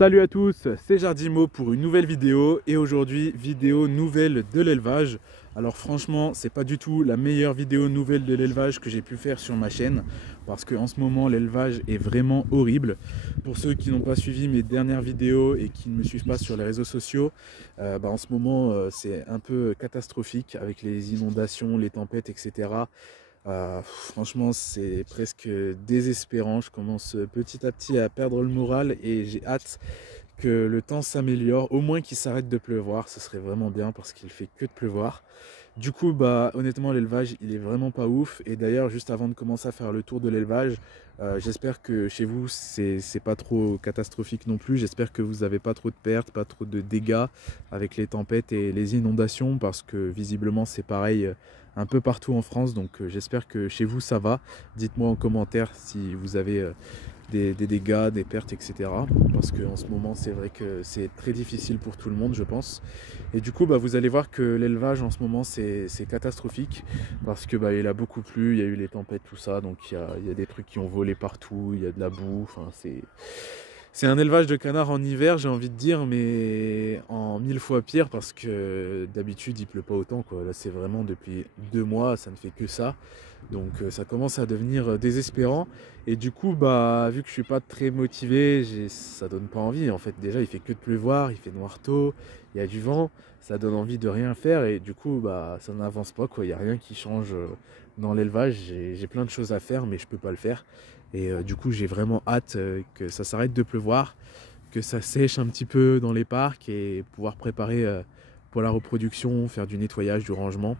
Salut à tous, c'est Jardimo pour une nouvelle vidéo et aujourd'hui vidéo nouvelle de l'élevage. Alors franchement c'est pas du tout la meilleure vidéo nouvelle de l'élevage que j'ai pu faire sur ma chaîne parce qu'en ce moment l'élevage est vraiment horrible. Pour ceux qui n'ont pas suivi mes dernières vidéos et qui ne me suivent pas sur les réseaux sociaux, en ce moment c'est un peu catastrophique avec les inondations, les tempêtes, etc. Franchement c'est presque désespérant, je commence petit à petit à perdre le moral et j'ai hâte que le temps s'améliore, au moins qu'il s'arrête de pleuvoir, ce serait vraiment bien parce qu'il fait que de pleuvoir. Du coup honnêtement l'élevage il est vraiment pas ouf et d'ailleurs juste avant de commencer à faire le tour de l'élevage, j'espère que chez vous c'est pas trop catastrophique non plus, j'espère que vous n'avez pas trop de pertes, pas trop de dégâts avec les tempêtes et les inondations parce que visiblement c'est pareil un peu partout en France, donc j'espère que chez vous ça va. Dites-moi en commentaire si vous avez des dégâts, des pertes, etc. Parce qu'en ce moment c'est vrai que c'est très difficile pour tout le monde je pense. Et du coup vous allez voir que l'élevage en ce moment c'est catastrophique parce que il a beaucoup plu, il y a eu les tempêtes, tout ça, donc il y a des trucs qui ont volé partout, il y a de la boue, enfin c'est un élevage de canards en hiver, j'ai envie de dire, mais en 1000 fois pire parce que d'habitude il pleut pas autant, quoi. Là c'est vraiment depuis 2 mois, ça ne fait que ça. Donc ça commence à devenir désespérant. Et du coup, vu que je suis pas très motivé, ça donne pas envie. En fait, déjà il fait que de pleuvoir, il fait noir tôt, il y a du vent, ça donne envie de rien faire et du coup ça n'avance pas, quoi. Il n'y a rien qui change dans l'élevage. J'ai plein de choses à faire mais je peux pas le faire. Et du coup j'ai vraiment hâte que ça s'arrête de pleuvoir, que ça sèche un petit peu dans les parcs et pouvoir préparer pour la reproduction, faire du nettoyage, du rangement.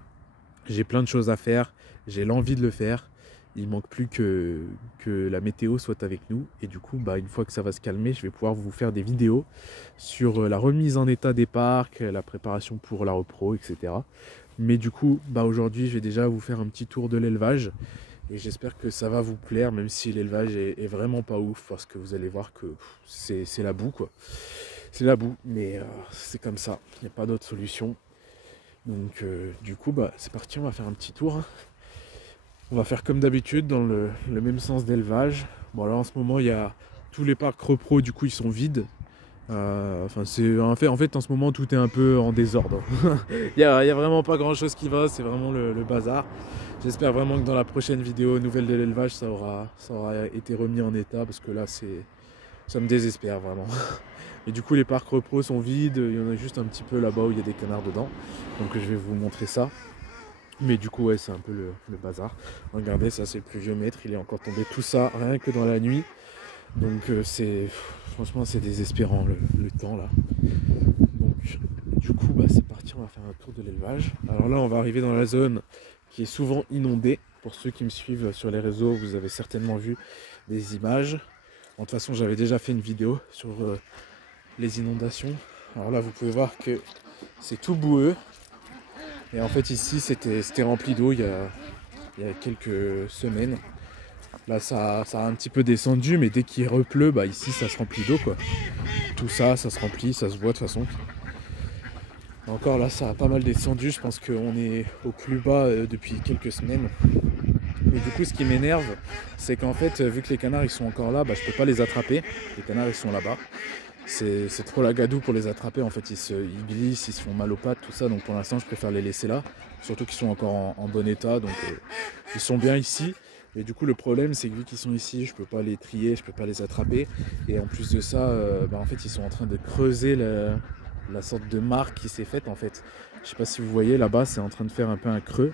J'ai plein de choses à faire, j'ai l'envie de le faire. Il manque plus que la météo soit avec nous. Et du coup, une fois que ça va se calmer, je vais pouvoir vous faire des vidéos sur la remise en état des parcs, la préparation pour la repro, etc. Mais du coup, aujourd'hui, je vais déjà vous faire un petit tour de l'élevage. Et j'espère que ça va vous plaire, même si l'élevage est vraiment pas ouf, parce que vous allez voir que c'est la boue, quoi. C'est la boue, mais c'est comme ça, il n'y a pas d'autre solution. Donc du coup c'est parti, on va faire un petit tour. On va faire comme d'habitude dans le même sens d'élevage. Bon là en ce moment il y a tous les parcs repro, du coup ils sont vides. En fait en ce moment tout est un peu en désordre. Il y a vraiment pas grand chose qui va, c'est vraiment le bazar. J'espère vraiment que dans la prochaine vidéo nouvelle de l'élevage ça aura été remis en état parce que là ça me désespère vraiment. Et du coup les parcs repro sont vides, il y en a juste un petit peu là-bas où il y a des canards dedans. Donc je vais vous montrer ça. Mais du coup c'est un peu le bazar. Regardez, ça c'est le pluviomètre, il est encore tombé tout ça rien que dans la nuit. Donc franchement c'est désespérant le temps là. Donc du coup c'est parti, on va faire un tour de l'élevage. Alors là on va arriver dans la zone qui est souvent inondée. Pour ceux qui me suivent sur les réseaux, vous avez certainement vu des images. De toute façon j'avais déjà fait une vidéo sur les inondations. Alors là vous pouvez voir que c'est tout boueux. Et en fait ici c'était rempli d'eau il y a quelques semaines. Là ça a un petit peu descendu, mais dès qu'il repleut, ici ça se remplit d'eau, quoi. Tout ça se remplit, ça se voit de toute façon. Encore là ça a pas mal descendu, je pense qu'on est au plus bas depuis quelques semaines. Mais du coup ce qui m'énerve c'est qu'en fait vu que les canards ils sont encore là, je peux pas les attraper. Les canards ils sont là-bas. C'est trop la gadoue pour les attraper, en fait ils glissent, ils se font mal aux pattes, tout ça, donc pour l'instant je préfère les laisser là, surtout qu'ils sont encore en bon état, donc ils sont bien ici. Et du coup le problème c'est que vu qu'ils sont ici, je peux pas les trier, je peux pas les attraper, et en plus de ça, en fait ils sont en train de creuser la sorte de mare qui s'est faite en fait. Je sais pas si vous voyez là-bas, c'est en train de faire un peu un creux.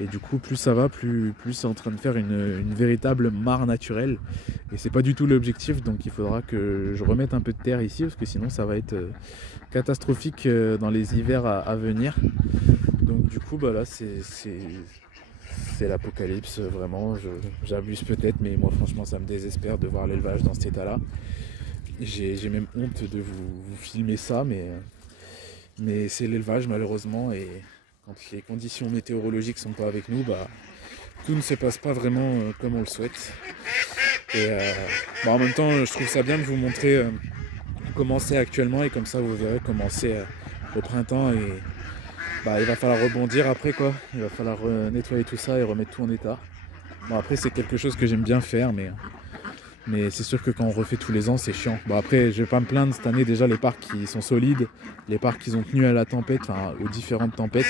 Et du coup plus ça va, plus c'est en train de faire une véritable mare naturelle. Et c'est pas du tout l'objectif, donc il faudra que je remette un peu de terre ici, parce que sinon ça va être catastrophique dans les hivers à venir. Donc du coup là c'est l'apocalypse, vraiment. J'abuse peut-être, mais moi franchement ça me désespère de voir l'élevage dans cet état là. J'ai même honte de vous filmer ça, mais c'est l'élevage malheureusement, et quand les conditions météorologiques sont pas avec nous, tout ne se passe pas vraiment comme on le souhaite. Et en même temps, je trouve ça bien de vous montrer comment c'est actuellement, et comme ça vous verrez comment c'est au printemps. Et il va falloir rebondir après, quoi. Il va falloir nettoyer tout ça et remettre tout en état. Bon, après c'est quelque chose que j'aime bien faire, mais Mais c'est sûr que quand on refait tous les ans, c'est chiant. Bon après, je vais pas me plaindre, cette année déjà les parcs ils sont solides, les parcs ils ont tenu à la tempête, enfin aux différentes tempêtes.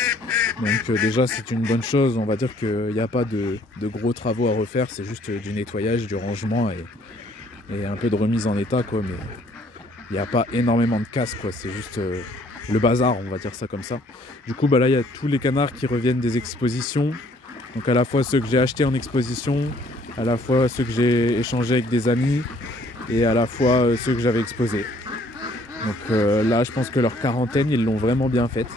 Donc déjà c'est une bonne chose, on va dire qu'il n'y a pas de gros travaux à refaire, c'est juste du nettoyage, du rangement et un peu de remise en état quoi. Mais il n'y a pas énormément de casse quoi, c'est juste le bazar, on va dire ça comme ça. Du coup bah là il y a tous les canards qui reviennent des expositions. Donc à la fois ceux que j'ai achetés en exposition, à la fois ceux que j'ai échangés avec des amis et à la fois ceux que j'avais exposés. Donc là je pense que leur quarantaine ils l'ont vraiment bien faite.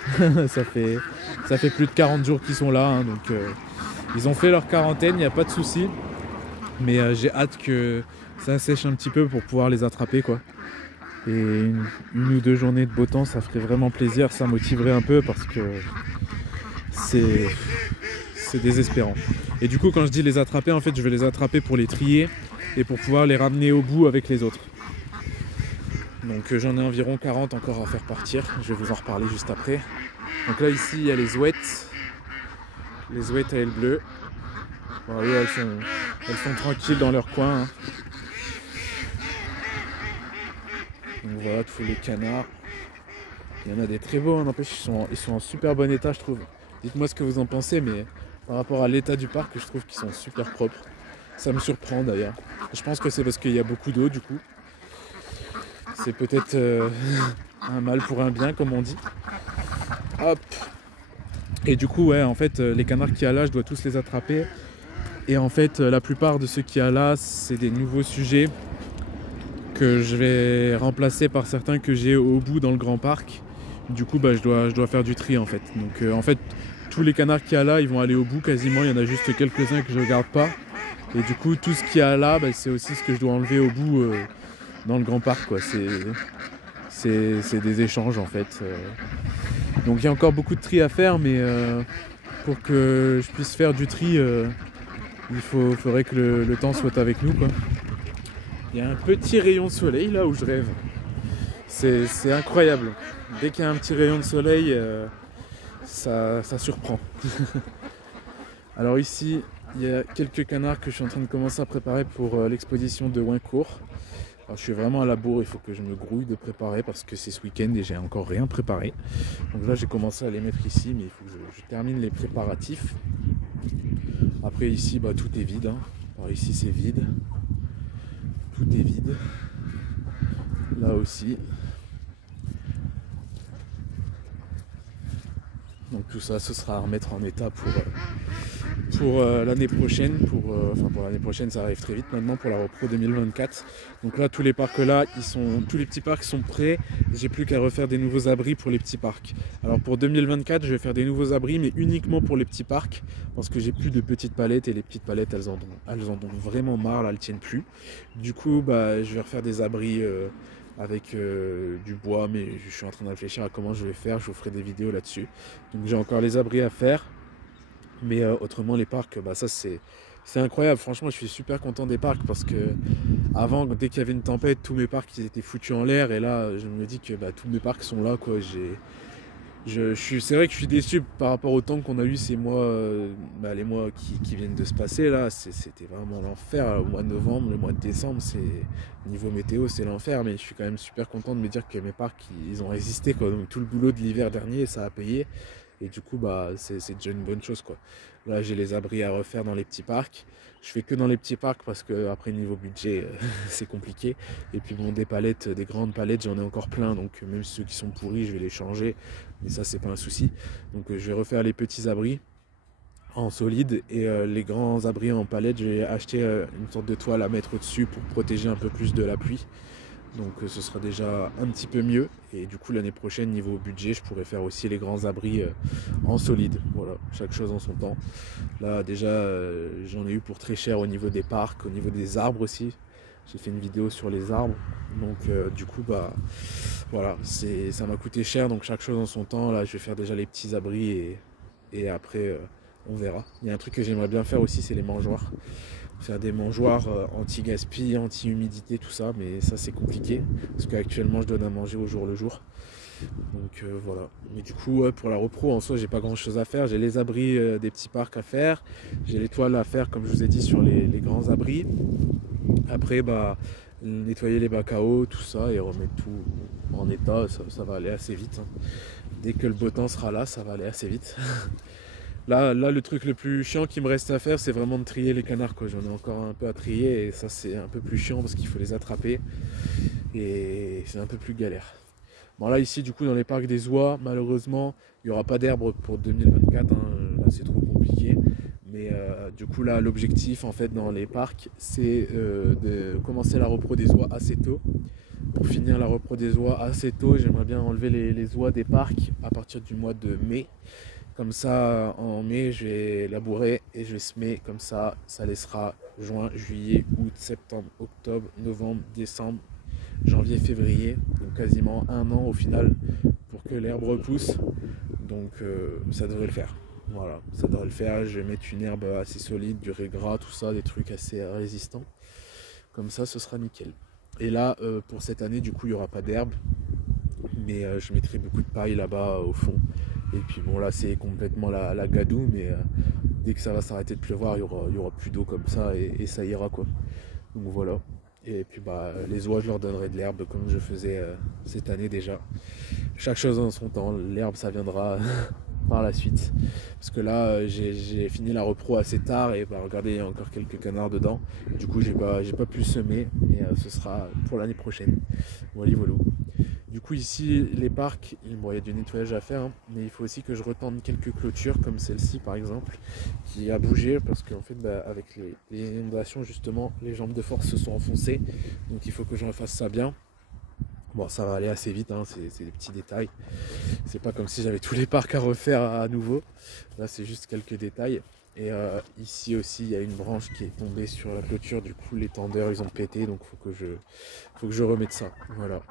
ça fait plus de 40 jours qu'ils sont là, hein, donc ils ont fait leur quarantaine, il n'y a pas de souci. Mais j'ai hâte que ça sèche un petit peu pour pouvoir les attraper quoi. Et une ou deux journées de beau temps ça ferait vraiment plaisir, ça motiverait un peu parce que c'est désespérant. Et du coup quand je dis les attraper, en fait je vais les attraper pour les trier et pour pouvoir les ramener au bout avec les autres. Donc j'en ai environ 40 encore à faire partir, je vais vous en reparler juste après. Donc là ici il y a les ouettes à ailes bleues. Bon, elles sont tranquilles dans leur coin, hein. Donc voilà tous les canards. Il y en a des très beaux, hein, n'empêche ils sont en super bon état je trouve. Dites-moi ce que vous en pensez, mais par rapport à l'état du parc, je trouve qu'ils sont super propres. Ça me surprend d'ailleurs. Je pense que c'est parce qu'il y a beaucoup d'eau du coup. C'est peut-être un mal pour un bien comme on dit. Hop. Et du coup ouais en fait les canards qu'il y a là je dois tous les attraper. Et en fait la plupart de ceux qu'il y a là c'est des nouveaux sujets que je vais remplacer par certains que j'ai au bout dans le grand parc. Du coup bah, je dois faire du tri en fait. Donc en fait tous les canards qu'il y a là ils vont aller au bout quasiment, il y en a juste quelques-uns que je ne garde pas. Et du coup tout ce qu'il y a là bah, c'est aussi ce que je dois enlever au bout dans le grand parc quoi. C'est des échanges en fait. Donc il y a encore beaucoup de tri à faire, mais pour que je puisse faire du tri il faudrait que le temps soit avec nous quoi. Il y a un petit rayon de soleil là où je rêve. C'est incroyable. Dès qu'il y a un petit rayon de soleil, ça surprend. Alors ici, il y a quelques canards que je suis en train de commencer à préparer pour l'exposition de Wincourt. Alors je suis vraiment à la bourre, il faut que je me grouille de préparer parce que c'est ce week-end et j'ai encore rien préparé. Donc là j'ai commencé à les mettre ici, mais il faut que je termine les préparatifs. Après ici, bah, tout est vide, hein. Alors ici c'est vide. Tout est vide. Là aussi. Donc tout ça, ce sera à remettre en état pour l'année prochaine. Enfin pour l'année prochaine, ça arrive très vite maintenant pour la repro 2024. Donc là, tous les parcs là, tous les petits parcs sont prêts. J'ai plus qu'à refaire des nouveaux abris pour les petits parcs. Alors pour 2024, je vais faire des nouveaux abris, mais uniquement pour les petits parcs, parce que j'ai plus de petites palettes et les petites palettes, elles en ont vraiment marre, là, elles tiennent plus. Du coup, bah, je vais refaire des abris. Avec du bois, mais je suis en train de réfléchir à comment je vais faire, je vous ferai des vidéos là-dessus. Donc j'ai encore les abris à faire, mais autrement les parcs, bah ça c'est incroyable. Franchement je suis super content des parcs parce que avant, dès qu'il y avait une tempête, tous mes parcs ils étaient foutus en l'air, et là je me dis que bah, tous mes parcs sont là quoi. C'est vrai que je suis déçu par rapport au temps qu'on a eu ces mois, les mois qui viennent de se passer là, c'était vraiment l'enfer. Au mois de novembre, le mois de décembre, niveau météo c'est l'enfer, mais je suis quand même super content de me dire que mes parcs ils ont résisté quoi. Donc tout le boulot de l'hiver dernier ça a payé, et du coup bah c'est déjà une bonne chose quoi. Là j'ai les abris à refaire dans les petits parcs. Je fais que dans les petits parcs parce que après niveau budget c'est compliqué. Et puis bon, des palettes, des grandes palettes j'en ai encore plein, donc même ceux qui sont pourris je vais les changer. Mais ça c'est pas un souci. Donc je vais refaire les petits abris en solide, et les grands abris en palette, je vais acheter une sorte de toile à mettre au-dessus pour protéger un peu plus de la pluie. Donc ce sera déjà un petit peu mieux, et du coup l'année prochaine niveau budget je pourrais faire aussi les grands abris en solide. Voilà, chaque chose en son temps. Là déjà j'en ai eu pour très cher au niveau des parcs, au niveau des arbres aussi. J'ai fait une vidéo sur les arbres, donc du coup bah voilà, ça m'a coûté cher, donc chaque chose en son temps. Là je vais faire déjà les petits abris, et après on verra. Il y a un truc que j'aimerais bien faire aussi, c'est les mangeoires. Faire des mangeoires anti-gaspi, anti-humidité, tout ça, mais ça c'est compliqué parce qu'actuellement je donne à manger au jour le jour. Donc voilà. Mais du coup pour la repro en soi j'ai pas grand chose à faire. J'ai les abris des petits parcs à faire, j'ai les toiles à faire comme je vous ai dit sur les grands abris. Après, nettoyer les bacs à eau, tout ça, et remettre tout en état, ça va aller assez vite, hein. Dès que le beau temps sera là, ça va aller assez vite. Là, le truc le plus chiant qui me reste à faire, c'est vraiment de trier les canards, quoi. J'en ai encore un peu à trier, et ça c'est un peu plus chiant parce qu'il faut les attraper, et c'est un peu plus galère. Bon là ici du coup dans les parcs des oies, malheureusement il n'y aura pas d'herbe pour 2024, hein. Là c'est trop compliqué. Mais du coup là l'objectif en fait dans les parcs c'est de commencer la repro des oies assez tôt. Pour finir la repro des oies assez tôt, j'aimerais bien enlever les oies des parcs à partir du mois de mai. Comme ça en mai je vais labourer et je vais semer, comme ça laissera juin, juillet, août, septembre, octobre, novembre, décembre, janvier, février, donc quasiment un an au final pour que l'herbe repousse, donc ça devrait le faire. Voilà, ça devrait le faire. Je vais mettre une herbe assez solide, du régras, tout ça, des trucs assez résistants, comme ça ce sera nickel. Et là pour cette année du coup il n'y aura pas d'herbe, mais je mettrai beaucoup de paille là-bas au fond, et puis bon là c'est complètement la gadoue, mais dès que ça va s'arrêter de pleuvoir il y aura plus d'eau comme ça, et ça ira quoi. Donc voilà. Et puis les oies je leur donnerai de l'herbe comme je faisais cette année déjà. Chaque chose en son temps, l'herbe ça viendra par la suite. Parce que là j'ai fini la repro assez tard, et regardez, il y a encore quelques canards dedans. Du coup j'ai pas pu semer, mais ce sera pour l'année prochaine. Voilà, voilà. Du coup ici les parcs, il y a du nettoyage à faire, hein, mais il faut aussi que je retende quelques clôtures comme celle-ci par exemple, qui a bougé parce qu'en fait avec les inondations justement, les jambes de force se sont enfoncées, donc il faut que je refasse ça bien. Bon, ça va aller assez vite, hein, c'est des petits détails. C'est pas comme si j'avais tous les parcs à refaire à nouveau. Là c'est juste quelques détails. Et ici aussi il y a une branche qui est tombée sur la clôture, du coup les tendeurs ils ont pété, donc faut que je remette ça. Voilà.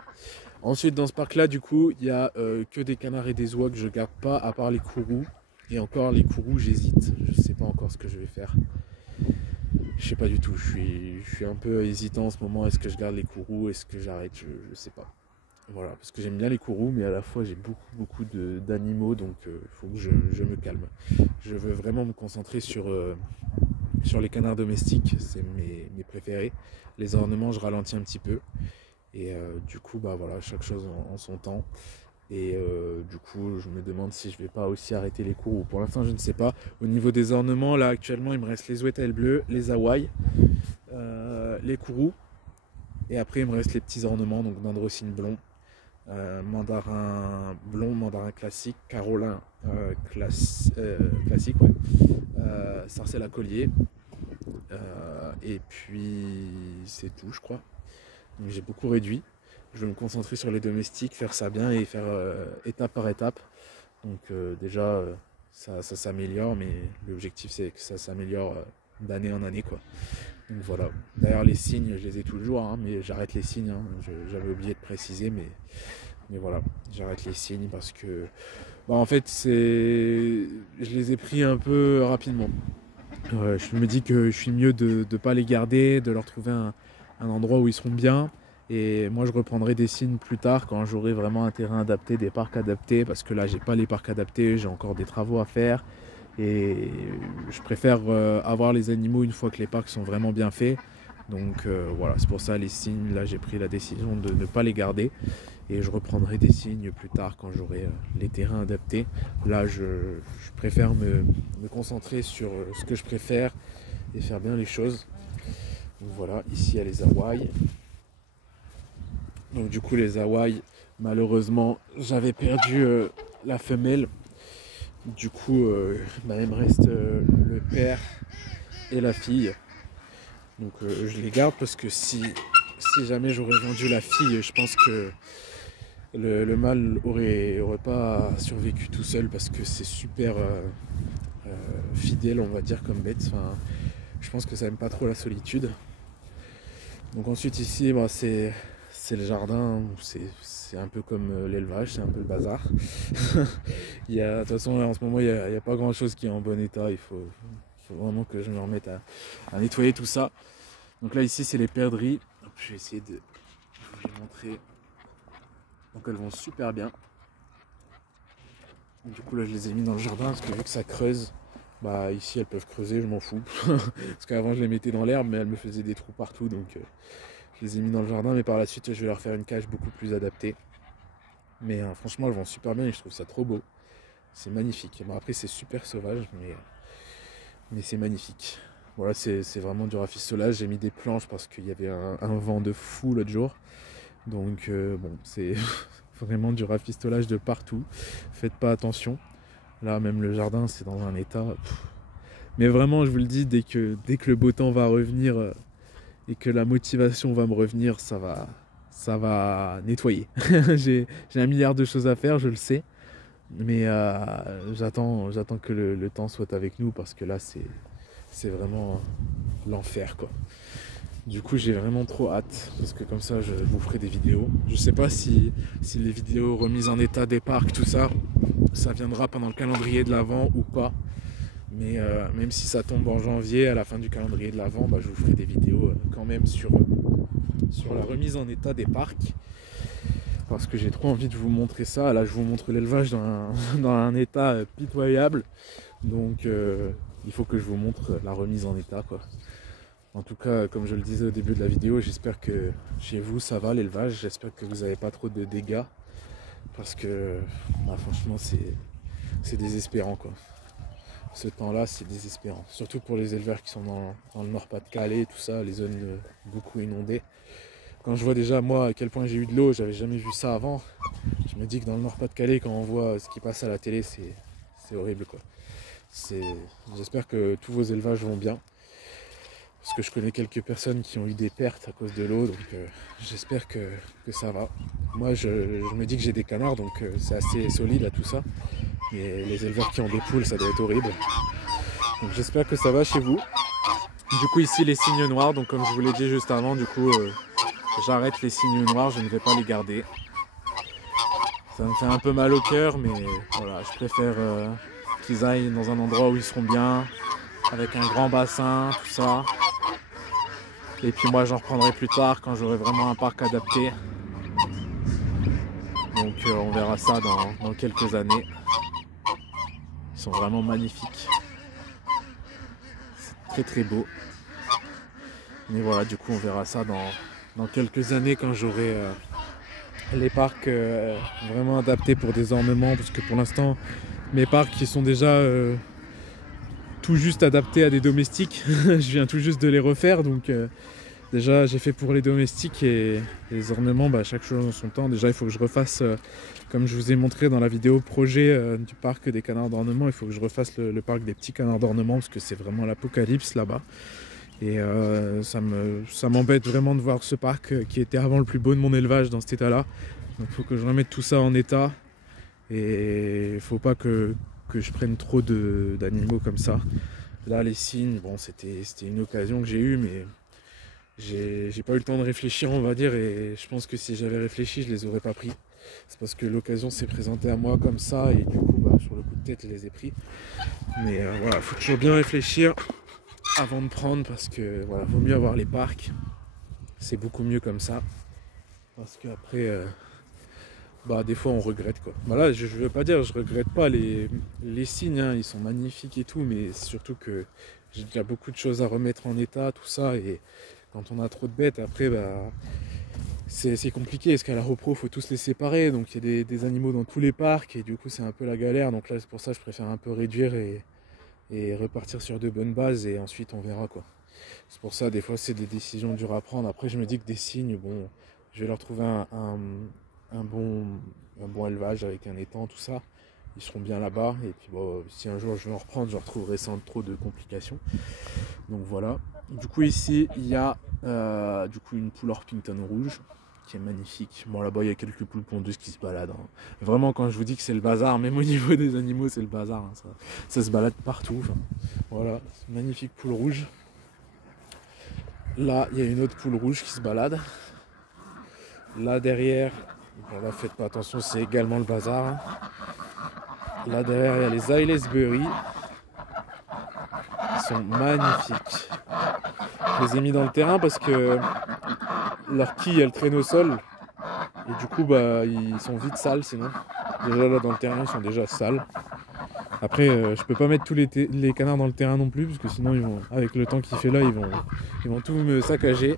Ensuite dans ce parc là du coup il y a que des canards et des oies que je garde pas, à part les courroux. Et encore les courroux j'hésite, je sais pas encore ce que je vais faire. Je sais pas du tout, je suis un peu hésitant en ce moment. Est-ce que je garde les courroux, est-ce que j'arrête, je sais pas. Voilà, parce que j'aime bien les courroux, mais à la fois j'ai beaucoup d'animaux, donc il faut que je me calme. Je veux vraiment me concentrer sur les canards domestiques, c'est mes préférés. Les ornements je ralentis un petit peu, et du coup voilà, chaque chose en son temps. Et du coup je me demande si je vais pas aussi arrêter les courroux. Pour l'instant je ne sais pas. Au niveau des ornements, là actuellement il me reste les ouetelles bleues, les hawaïs, les courroux, et après il me reste les petits ornements, donc dendrocine blond, mandarin blond, mandarin classique, carolin classique, ouais, sarcelle à collier, et puis c'est tout je crois. Donc j'ai beaucoup réduit. Je vais me concentrer sur les domestiques, faire ça bien et faire étape par étape. Donc déjà ça s'améliore, mais l'objectif c'est que ça s'améliore d'année en année quoi. Donc voilà. D'ailleurs les signes je les ai toujours, hein, mais j'arrête les signes, hein. J'avais oublié de préciser, mais voilà, j'arrête les signes parce que en fait je les ai pris un peu rapidement. Je me dis que je suis mieux de ne pas les garder, de leur trouver un endroit où ils seront bien. Et moi je reprendrai des signes plus tard quand j'aurai vraiment un terrain adapté, des parcs adaptés, parce que là j'ai pas les parcs adaptés, j'ai encore des travaux à faire, et je préfère avoir les animaux une fois que les parcs sont vraiment bien faits. Donc voilà, c'est pour ça les signes, là j'ai pris la décision de ne pas les garder, et je reprendrai des signes plus tard quand j'aurai les terrains adaptés. Là je préfère me concentrer sur ce que je préfère et faire bien les choses. Donc voilà, ici il y a les hawaïs. Donc du coup les hawaïs, malheureusement j'avais perdu la femelle. Du coup il me reste le père et la fille. Donc je les garde parce que si jamais j'aurais vendu la fille, je pense que le mâle aurait pas survécu tout seul, parce que c'est super fidèle on va dire comme bête. Enfin, je pense que ça aime pas trop la solitude. Donc ensuite ici c'est le jardin, c'est un peu comme l'élevage, c'est un peu le bazar. De toute façon en ce moment il n'y a pas grand chose qui est en bon état, il faut vraiment que je me remette à nettoyer tout ça. Donc là ici c'est les perdrix, je vais essayer de vous les montrer. Donc elles vont super bien. Du coup là je les ai mis dans le jardin parce que vu que ça creuse, Bah ici elles peuvent creuser, je m'en fous. Parce qu'avant je les mettais dans l'herbe, mais elles me faisaient des trous partout, donc je les ai mis dans le jardin. Mais par la suite je vais leur faire une cage beaucoup plus adaptée. Mais franchement elles vont super bien et je trouve ça trop beau. C'est magnifique. Bon, après c'est super sauvage, mais c'est magnifique. Voilà, c'est vraiment du rafistolage. J'ai mis des planches parce qu'il y avait un vent de fou l'autre jour. Donc bon, c'est vraiment du rafistolage de partout. Faites pas attention. Là, même le jardin, c'est dans un état. Mais vraiment, je vous le dis, dès que le beau temps va revenir et que la motivation va me revenir, ça va nettoyer. J'ai 1 milliard de choses à faire, je le sais. Mais j'attends que le temps soit avec nous parce que là, c'est vraiment l'enfer, quoi. Du coup, j'ai vraiment trop hâte parce que comme ça, je vous ferai des vidéos. Je sais pas si les vidéos remises en état des parcs, tout ça, ça viendra pendant le calendrier de l'Avent ou pas. Mais même si ça tombe en janvier, à la fin du calendrier de l'Avent, bah, je vous ferai des vidéos quand même sur la remise en état des parcs. Parce que j'ai trop envie de vous montrer ça. Là, je vous montre l'élevage dans un état pitoyable. Donc, il faut que je vous montre la remise en état, quoi. En tout cas, comme je le disais au début de la vidéo, j'espère que chez vous ça va l'élevage, j'espère que vous n'avez pas trop de dégâts. Parce que bah, franchement c'est désespérant, quoi. Ce temps-là c'est désespérant. Surtout pour les éleveurs qui sont dans le Nord-Pas-de-Calais, tout ça, les zones beaucoup inondées. Quand je vois déjà moi à quel point j'ai eu de l'eau, j'avais jamais vu ça avant. Je me dis que dans le Nord-Pas-de-Calais, quand on voit ce qui passe à la télé, c'est horrible, quoi. J'espère que tous vos élevages vont bien. Parce que je connais quelques personnes qui ont eu des pertes à cause de l'eau, donc j'espère que ça va. Moi je me dis que j'ai des canards, donc c'est assez solide à tout ça. Mais les éleveurs qui ont des poules, ça doit être horrible. Donc j'espère que ça va chez vous. Du coup ici les cygnes noirs, donc comme je vous l'ai dit juste avant, du coup j'arrête les cygnes noirs, je ne vais pas les garder. Ça me fait un peu mal au cœur, mais voilà, je préfère qu'ils aillent dans un endroit où ils seront bien, avec un grand bassin, tout ça. Et puis moi j'en reprendrai plus tard quand j'aurai vraiment un parc adapté. Donc on verra ça dans quelques années. Ils sont vraiment magnifiques. C'est très très beau. Mais voilà, du coup on verra ça dans quelques années quand j'aurai les parcs vraiment adaptés pour des ornements. Parce que pour l'instant mes parcs qui sont déjà tout juste adaptés à des domestiques. Je viens tout juste de les refaire, donc déjà j'ai fait pour les domestiques et les ornements, bah, chaque chose en son temps. Déjà il faut que je refasse, comme je vous ai montré dans la vidéo projet du parc des canards d'ornement, il faut que je refasse le parc des petits canards d'ornement parce que c'est vraiment l'apocalypse là-bas. Et ça m'embête vraiment de voir ce parc qui était avant le plus beau de mon élevage dans cet état-là. Donc il faut que je remette tout ça en état et il ne faut pas que je prenne trop d'animaux comme ça. Là les cygnes, bon c'était une occasion que j'ai eue, mais j'ai pas eu le temps de réfléchir, on va dire, et je pense que si j'avais réfléchi je les aurais pas pris. C'est parce que l'occasion s'est présentée à moi comme ça et du coup bah, sur le coup de tête je les ai pris. Mais voilà, faut toujours bien réfléchir avant de prendre parce que voilà, vaut mieux avoir les parcs. C'est beaucoup mieux comme ça. Parce qu'après bah des fois on regrette, quoi. Bah là je veux pas dire, je regrette pas les cygnes, hein, ils sont magnifiques et tout, mais surtout que j'ai déjà beaucoup de choses à remettre en état, tout ça, et quand on a trop de bêtes après bah c'est compliqué parce qu'à la repro faut tous les séparer, donc il y a des animaux dans tous les parcs et du coup c'est un peu la galère. Donc là c'est pour ça que je préfère un peu réduire et repartir sur de bonnes bases et ensuite on verra, quoi. C'est pour ça des fois c'est des décisions dures à prendre. Après je me dis que des cygnes, bon, je vais leur trouver un bon élevage avec un étang, tout ça. Ils seront bien là-bas et puis bon, si un jour je veux en reprendre, je leur retrouverai sans trop de complications. Donc voilà. Du coup ici il y a du coup une poule Orpington rouge qui est magnifique. Bon là-bas il y a quelques poules pondeuses qui se baladent, hein. Vraiment quand je vous dis que c'est le bazar, même au niveau des animaux c'est le bazar, hein. Ça se balade partout. Enfin, voilà, c'est une magnifique poule rouge. Là il y a une autre poule rouge qui se balade. Là derrière, bon là faites pas attention, c'est également le bazar, hein. Là derrière il y a les Aylesbury. Ils sont magnifiques. Je les ai mis dans le terrain parce que leur quille elle traîne au sol et du coup bah ils sont vite sales sinon. Déjà là dans le terrain ils sont déjà sales. Après, je peux pas mettre tous les canards dans le terrain non plus, parce que sinon, avec le temps qu'il fait là, ils vont tout me saccager.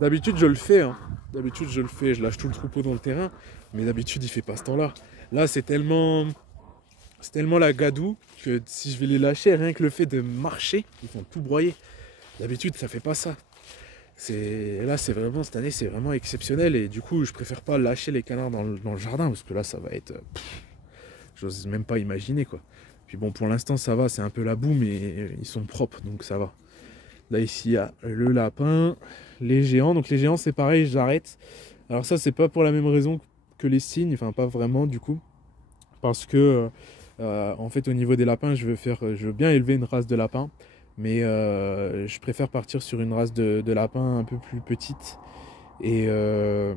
D'habitude, je le fais. Hein. D'habitude, je le fais. Je lâche tout le troupeau dans le terrain. Mais d'habitude, il fait pas ce temps-là. Là, c'est tellement la gadoue que si je vais les lâcher, rien que le fait de marcher, ils vont tout broyer. D'habitude, ça fait pas ça. Là, c'est vraiment, cette année, c'est vraiment exceptionnel. Et du coup, je préfère pas lâcher les canards dans le jardin, parce que là, ça va être... j'ose même pas imaginer, quoi. Puis bon, pour l'instant, ça va. C'est un peu la boue, mais ils sont propres, donc ça va. Là, ici, il y a le lapin, les géants. Donc les géants, c'est pareil, j'arrête. Alors ça, c'est pas pour la même raison que les cygnes. Enfin, pas vraiment, du coup. Parce que, en fait, au niveau des lapins, je veux bien élever une race de lapin. Mais je préfère partir sur une race de lapin un peu plus petite. Et je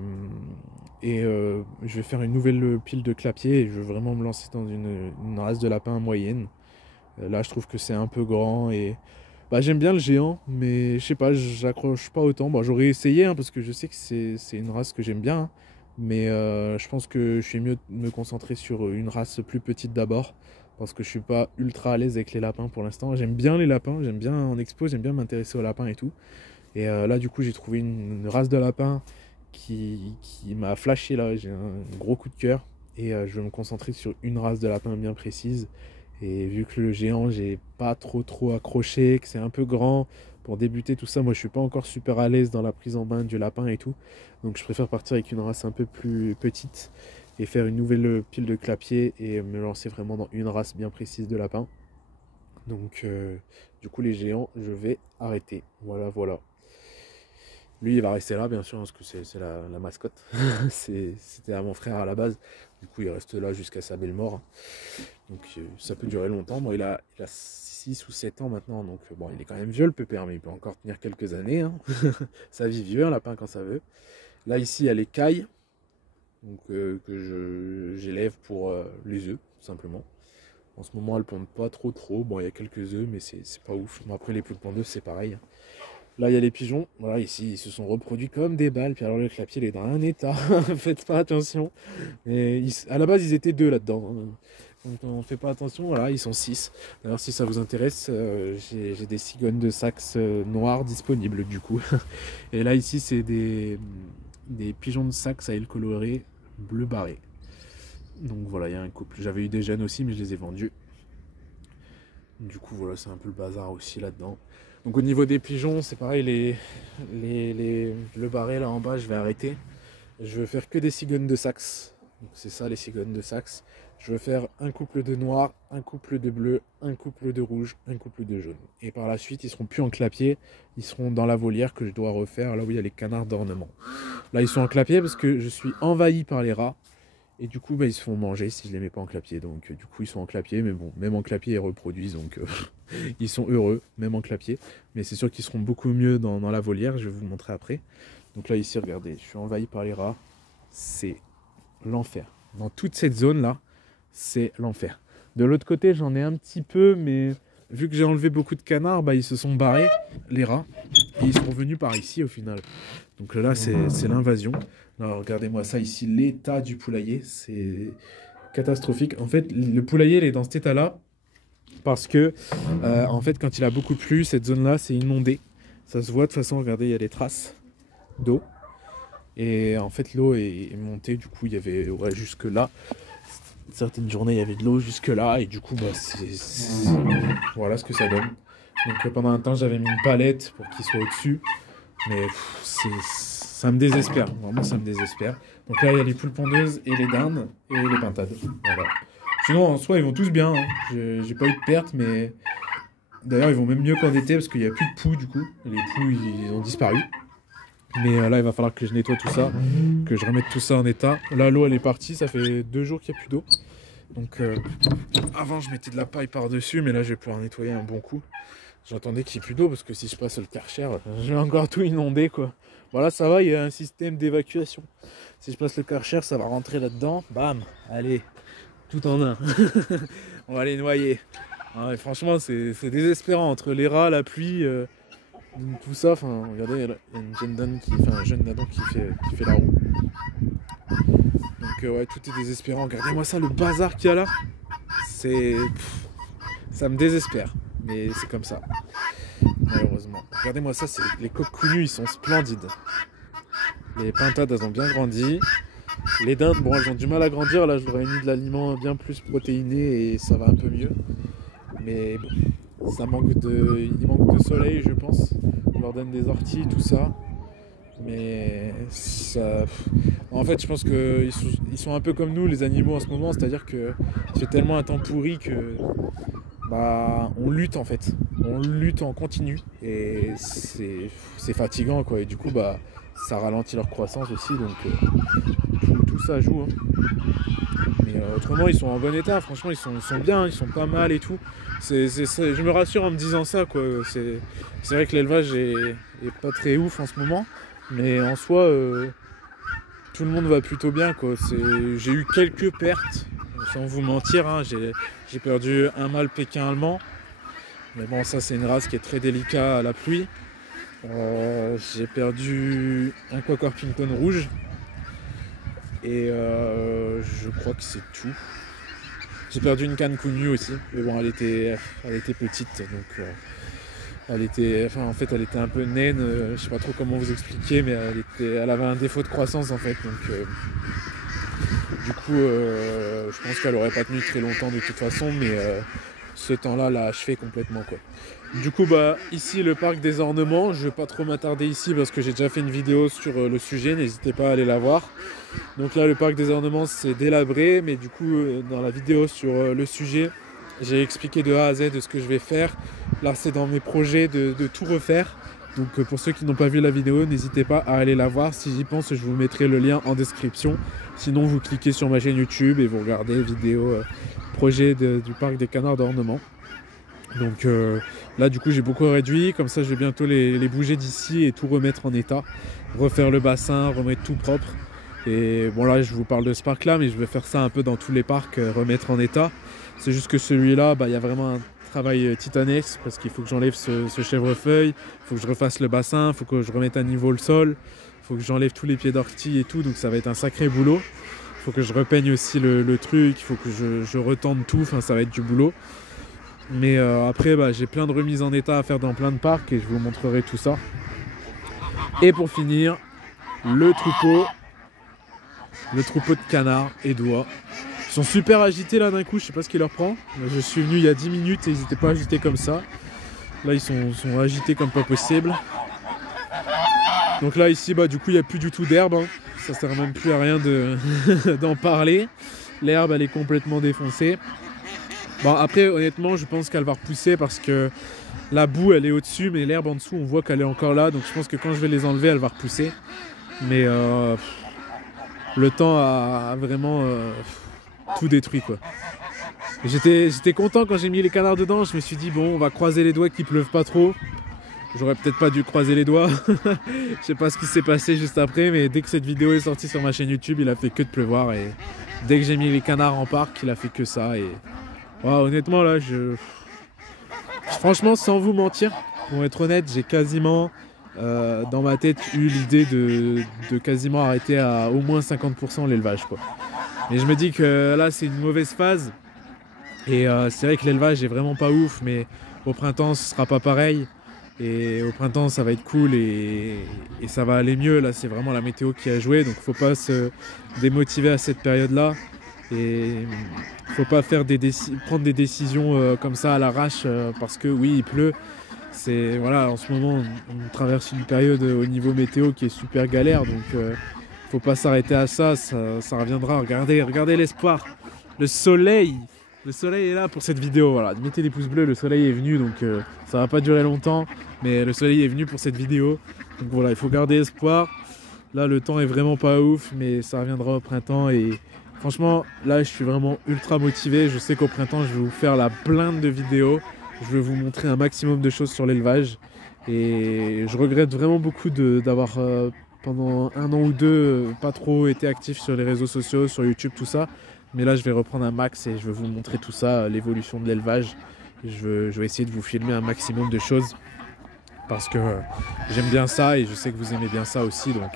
vais faire une nouvelle pile de clapiers. Et je veux vraiment me lancer dans une race de lapin moyenne. Là, je trouve que c'est un peu grand. Et bah, j'aime bien le géant. Mais je sais pas, j'accroche pas autant. Bon, j'aurais essayé hein, parce que je sais que c'est une race que j'aime bien. Hein. Mais je pense que je suis mieux de me concentrer sur une race plus petite d'abord. Parce que je suis pas ultra à l'aise avec les lapins pour l'instant. J'aime bien les lapins, j'aime bien en expo, j'aime bien m'intéresser aux lapins et tout. Et là du coup j'ai trouvé une race de lapin qui m'a flashé là, j'ai un gros coup de cœur. Et je vais me concentrer sur une race de lapin bien précise. Et vu que le géant j'ai pas trop accroché, que c'est un peu grand, pour débuter tout ça, moi je suis pas encore super à l'aise dans la prise en main du lapin et tout. Donc je préfère partir avec une race un peu plus petite. Et faire une nouvelle pile de clapiers et me lancer vraiment dans une race bien précise de lapin. Donc du coup les géants je vais arrêter. Voilà. Lui il va rester là bien sûr parce que c'est la mascotte. C'était à mon frère à la base. Du coup il reste là jusqu'à sa belle mort. Donc ça peut durer longtemps. Bon il a 6 ou 7 ans maintenant. Donc bon il est quand même vieux le pépère mais il peut encore tenir quelques années. Hein. Ça vit vieux un lapin quand ça veut. Là ici il y a les cailles. Donc, que j'élève pour les œufs, tout simplement. En ce moment, elles pondent pas trop. Bon, il y a quelques œufs, mais c'est pas ouf. Bon, après, les poules pondeuses, c'est pareil. Là, il y a les pigeons. Voilà, ici, ils se sont reproduits comme des balles. Puis alors, le clapier, il est dans un état. Faites pas attention. Mais à la base, ils étaient 2 là-dedans. Donc, on fait pas attention. Voilà, ils sont 6. D'ailleurs, si ça vous intéresse, j'ai des cigognes de Saxe noirs disponibles, du coup. Et là, ici, c'est des pigeons de Saxe à ailes colorées bleu barré. Donc voilà, il y a un couple. J'avais eu des jeunes aussi, mais je les ai vendus. Du coup, voilà, c'est un peu le bazar aussi là-dedans. Donc au niveau des pigeons, c'est pareil, le barré là en bas, je vais arrêter. Je veux faire que des cigognes de Saxe. Donc c'est ça les cigognes de Saxe. Je veux faire un couple de noir, un couple de bleu, un couple de rouge, un couple de jaune. Et par la suite, ils seront plus en clapier, ils seront dans la volière que je dois refaire, là où il y a les canards d'ornement. Là, ils sont en clapier parce que je suis envahi par les rats. Et du coup, ils se font manger si je les mets pas en clapier. Donc du coup, ils sont en clapier, mais bon, même en clapier, ils reproduisent. Donc ils sont heureux, même en clapier. Mais c'est sûr qu'ils seront beaucoup mieux dans la volière, je vais vous le montrer après. Donc là, ici, regardez, je suis envahi par les rats. C'est l'enfer. Dans toute cette zone-là, c'est l'enfer. De l'autre côté, j'en ai un petit peu, mais vu que j'ai enlevé beaucoup de canards, ils se sont barrés, les rats, et ils sont revenus par ici au final. Donc là, c'est l'invasion. Regardez-moi ça ici, l'état du poulailler, c'est catastrophique. En fait, le poulailler, il est dans cet état-là, parce que, en fait, quand il a beaucoup plu, cette zone-là, c'est inondé. Ça se voit, de toute façon, regardez, il y a des traces d'eau. Et en fait, l'eau est montée, du coup, il y avait jusque là. Certaines journées, il y avait de l'eau jusque là, et du coup, voilà ce que ça donne. Donc pendant un temps, j'avais mis une palette pour qu'il soit au-dessus. Mais ça me désespère, vraiment ça me désespère. Donc là, il y a les poules pondeuses et les dindes et les pintades. Voilà. Sinon, en soi, ils vont tous bien. Hein. J'ai pas eu de perte, mais d'ailleurs, ils vont même mieux qu'en été parce qu'il n'y a plus de poux du coup. Les poux, ils ont disparu. Mais là, il va falloir que je nettoie tout ça, que je remette tout ça en état. Là, l'eau, elle est partie. Ça fait 2 jours qu'il n'y a plus d'eau. Donc, avant, je mettais de la paille par-dessus, mais là, je vais pouvoir nettoyer un bon coup. J'attendais qu'il n'y ait plus d'eau parce que si je passe le Karcher, je vais encore tout inonder, quoi. Voilà, ça va, il y a un système d'évacuation. Si je passe le Karcher, ça va rentrer là-dedans. Bam, allez, tout en un. On va les noyer. Ah, franchement, c'est désespérant entre les rats, la pluie... tout ça, regardez, il y a une jeune dame un jeune dindon qui fait la roue. Donc ouais, tout est désespérant. Regardez-moi ça, le bazar qu'il y a là. ça me désespère, mais c'est comme ça, malheureusement. Regardez-moi ça, les coqs connus, ils sont splendides. Les pintades, elles ont bien grandi. Les dindes, bon, elles ont du mal à grandir. Là, je leur ai mis de l'aliment bien plus protéiné et ça va un peu mieux. Mais bon, il manque de soleil, je pense. Je leur donne des orties, tout ça. Mais ça... En fait, je pense qu'ils sont un peu comme nous, les animaux, en ce moment. C'est-à-dire que c'est tellement un temps pourri que... on lutte en fait. On lutte en continu. Et c'est fatigant, quoi. Et du coup, ça ralentit leur croissance aussi. Donc, tout ça joue. Hein. Mais autrement, ils sont en bon état. Franchement, ils sont bien. Ils sont pas mal et tout. Je me rassure en me disant ça, quoi. C'est vrai que l'élevage est pas très ouf en ce moment. Mais en soi, tout le monde va plutôt bien, quoi. J'ai eu quelques pertes, sans vous mentir. Hein. J'ai perdu un mâle pékin allemand. Mais bon, ça, c'est une race qui est très délicate à la pluie. J'ai perdu un Coq Orpington rouge. Et je crois que c'est tout. J'ai perdu une canne Cugno aussi. Mais bon, elle était petite. Donc... elle était un peu naine, je sais pas trop comment vous expliquer, mais elle avait un défaut de croissance en fait, donc du coup je pense qu'elle aurait pas tenu très longtemps de toute façon, mais ce temps-là l'a achevé complètement, quoi. Du coup ici le parc des ornements, je vais pas trop m'attarder ici parce que j'ai déjà fait une vidéo sur le sujet, n'hésitez pas à aller la voir. Donc là le parc des ornements c'est délabré, mais du coup dans la vidéo sur le sujet, j'ai expliqué de A à Z de ce que je vais faire. Là, c'est dans mes projets de tout refaire. Donc, pour ceux qui n'ont pas vu la vidéo, n'hésitez pas à aller la voir. Si j'y pense, je vous mettrai le lien en description. Sinon, vous cliquez sur ma chaîne YouTube et vous regardez vidéo projet du parc des canards d'ornement. Donc là, du coup, j'ai beaucoup réduit. Comme ça, je vais bientôt les bouger d'ici et tout remettre en état. Refaire le bassin, remettre tout propre. Et bon, là, je vous parle de ce parc-là, mais je vais faire ça un peu dans tous les parcs, remettre en état. C'est juste que celui-là, il y a vraiment un travail titanesque parce qu'il faut que j'enlève ce chèvrefeuille, il faut que je refasse le bassin, il faut que je remette à niveau le sol, il faut que j'enlève tous les pieds d'ortie et tout, donc ça va être un sacré boulot. Il faut que je repeigne aussi le truc, il faut que je retende tout, enfin ça va être du boulot. Mais après, j'ai plein de remises en état à faire dans plein de parcs et je vous montrerai tout ça. Et pour finir, le troupeau de canards et d'oies. Ils sont super agités là d'un coup, je sais pas ce qui leur prend. Je suis venu il y a 10 minutes et ils n'étaient pas agités comme ça. Là ils sont agités comme pas possible. Donc là ici du coup il n'y a plus du tout d'herbe. Hein. Ça sert même plus à rien d'en parler. L'herbe elle est complètement défoncée. Bon après honnêtement je pense qu'elle va repousser parce que la boue elle est au-dessus, mais l'herbe en dessous on voit qu'elle est encore là. Donc je pense que quand je vais les enlever elle va repousser. Mais le temps a vraiment... tout détruit, quoi. J'étais content quand j'ai mis les canards dedans. Je me suis dit bon, on va croiser les doigts qu'il pleuve pas trop. J'aurais peut-être pas dû croiser les doigts. Je sais pas ce qui s'est passé juste après, mais dès que cette vidéo est sortie sur ma chaîne YouTube, il a fait que de pleuvoir. Et dès que j'ai mis les canards en parc, il a fait que ça. Et honnêtement là, franchement, sans vous mentir, pour être honnête, j'ai quasiment dans ma tête eu l'idée de quasiment arrêter à au moins 50% l'élevage, quoi. Mais je me dis que là c'est une mauvaise phase et c'est vrai que l'élevage est vraiment pas ouf, mais au printemps ce sera pas pareil et au printemps ça va être cool et ça va aller mieux. Là c'est vraiment la météo qui a joué, donc faut pas se démotiver à cette période là et faut pas faire prendre des décisions comme ça à l'arrache parce que oui il pleut. En ce moment on traverse une période au niveau météo qui est super galère, donc faut pas s'arrêter à ça, ça reviendra. Regardez l'espoir. Le soleil est là pour cette vidéo. Voilà, mettez des pouces bleus, le soleil est venu, donc ça va pas durer longtemps, mais le soleil est venu pour cette vidéo. Donc voilà, il faut garder espoir. Là, le temps est vraiment pas ouf, mais ça reviendra au printemps. Et franchement, là, je suis vraiment ultra motivé. Je sais qu'au printemps, je vais vous faire la blinde de vidéos. Je vais vous montrer un maximum de choses sur l'élevage. Et je regrette vraiment beaucoup d'avoir... pendant 1 an ou 2, pas trop été actif sur les réseaux sociaux, sur YouTube, tout ça. Mais là, je vais reprendre un max et je vais vous montrer tout ça, l'évolution de l'élevage. Je vais essayer de vous filmer un maximum de choses parce que j'aime bien ça et je sais que vous aimez bien ça aussi. Donc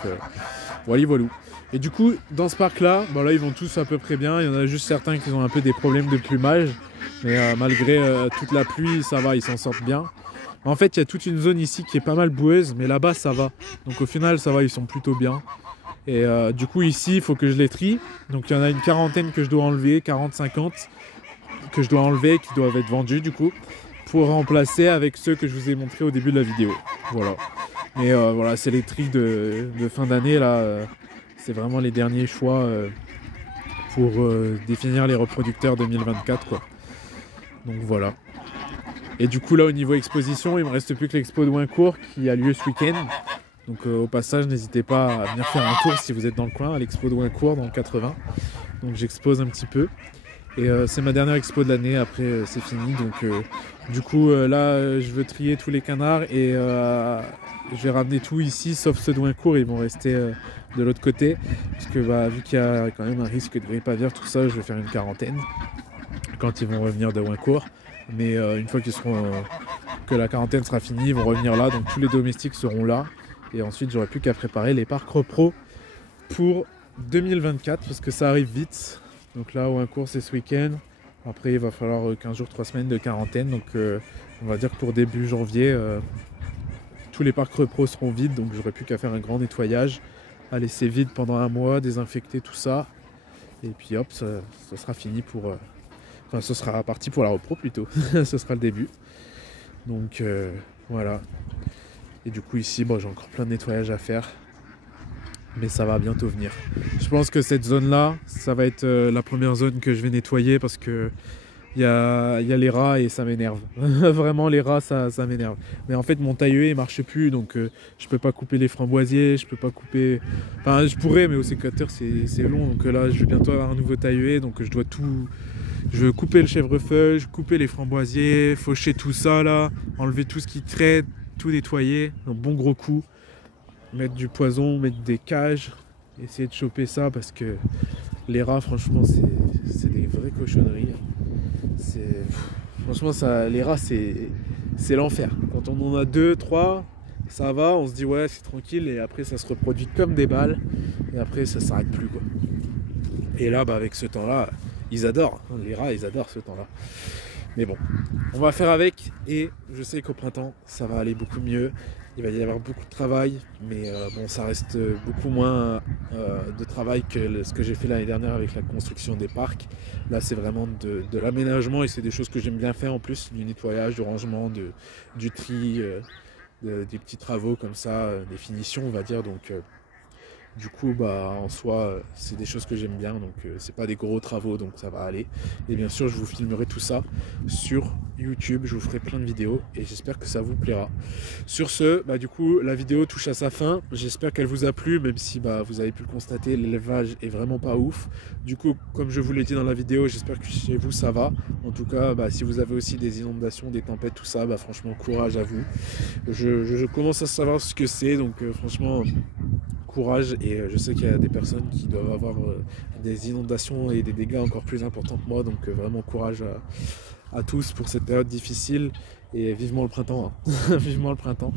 Voilà, voilà. Et du coup, dans ce parc-là, bon, là, ils vont tous à peu près bien. Il y en a juste certains qui ont un peu des problèmes de plumage. Mais malgré toute la pluie, ça va, ils s'en sortent bien. En fait, il y a toute une zone ici qui est pas mal boueuse, mais là-bas, ça va. Donc au final, ça va, ils sont plutôt bien. Et du coup, ici, il faut que je les trie. Donc il y en a une quarantaine que je dois enlever, 40-50 que je dois enlever, qui doivent être vendus du coup, pour remplacer avec ceux que je vous ai montrés au début de la vidéo. Voilà. Mais voilà, c'est les tris de fin d'année là. C'est vraiment les derniers choix pour définir les reproducteurs 2024 quoi. Donc voilà. Et du coup là au niveau exposition, il me reste plus que l'expo de Wincourt qui a lieu ce week-end. Donc au passage, n'hésitez pas à venir faire un tour si vous êtes dans le coin, à l'expo de Wincourt dans le 80. Donc j'expose un petit peu. Et c'est ma dernière expo de l'année, après c'est fini. Donc du coup là je veux trier tous les canards et je vais ramener tout ici sauf ceux de Wincourt, ils vont rester de l'autre côté. Parce que vu qu'il y a quand même un risque de grippe aviaire, tout ça, je vais faire une quarantaine quand ils vont revenir de Wincourt. Mais une fois que la quarantaine sera finie, ils vont revenir là, donc tous les domestiques seront là. Et ensuite j'aurai plus qu'à préparer les parcs repro pour 2024 parce que ça arrive vite. Donc là, Wincourt c'est ce week-end. Après, il va falloir 15 jours, 3 semaines de quarantaine. Donc on va dire que pour début janvier, tous les parcs repro seront vides. Donc j'aurai plus qu'à faire un grand nettoyage, à laisser vide pendant un mois, désinfecter tout ça. Et puis hop, ça sera fini pour... Enfin, ce sera parti pour la repro plutôt. Ce sera le début. Donc voilà. Et du coup ici, bon, j'ai encore plein de nettoyage à faire. Mais ça va bientôt venir. Je pense que cette zone-là, ça va être la première zone que je vais nettoyer parce que il y a les rats et ça m'énerve. Vraiment, les rats, ça m'énerve. Mais en fait, mon taille-haie, il marche plus, donc je peux pas couper les framboisiers, je peux pas couper... Enfin, je pourrais, mais au sécateur, c'est long. Donc là, je vais bientôt avoir un nouveau taille-haie, donc je dois tout... Je veux couper le chèvrefeuille, couper les framboisiers, faucher tout ça, là, enlever tout ce qui traîne, tout nettoyer, un bon gros coup. Mettre du poison, mettre des cages, essayer de choper ça parce que les rats, franchement, c'est des vraies cochonneries. Franchement, les rats, c'est l'enfer. Quand on en a 2, 3, ça va, on se dit ouais, c'est tranquille, et après ça se reproduit comme des balles, et après ça s'arrête plus quoi. Et là, avec ce temps-là, ils adorent, hein, les rats, ils adorent ce temps-là. Mais bon, on va faire avec, et je sais qu'au printemps, ça va aller beaucoup mieux. Il va y avoir beaucoup de travail, mais bon, ça reste beaucoup moins de travail que ce que j'ai fait l'année dernière avec la construction des parcs. Là, c'est vraiment de l'aménagement et c'est des choses que j'aime bien faire en plus, du nettoyage, du rangement, du tri, des petits travaux comme ça, des finitions, on va dire. Donc, du coup, en soi, c'est des choses que j'aime bien, donc c'est pas des gros travaux, donc ça va aller. Et bien sûr, je vous filmerai tout ça sur YouTube, je vous ferai plein de vidéos et j'espère que ça vous plaira. Sur ce, du coup, la vidéo touche à sa fin. J'espère qu'elle vous a plu, même si vous avez pu le constater, l'élevage est vraiment pas ouf. Du coup, comme je vous l'ai dit dans la vidéo, j'espère que chez vous ça va. En tout cas, si vous avez aussi des inondations, des tempêtes, tout ça, franchement, courage à vous. Je commence à savoir ce que c'est, donc franchement... courage, et je sais qu'il y a des personnes qui doivent avoir des inondations et des dégâts encore plus importants que moi, donc vraiment courage à tous pour cette période difficile et vivement le printemps, hein. Vivement le printemps.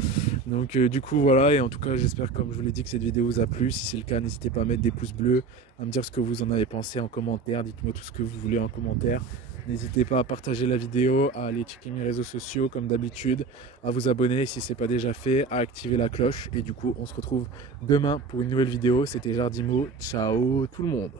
Donc du coup voilà, et en tout cas j'espère, comme je vous l'ai dit, que cette vidéo vous a plu. Si c'est le cas, n'hésitez pas à mettre des pouces bleus, à me dire ce que vous en avez pensé en commentaire, dites-moi tout ce que vous voulez en commentaire. N'hésitez pas à partager la vidéo, à aller checker mes réseaux sociaux comme d'habitude, à vous abonner si ce n'est pas déjà fait, à activer la cloche. Et du coup, on se retrouve demain pour une nouvelle vidéo. C'était Jardimo. Ciao tout le monde.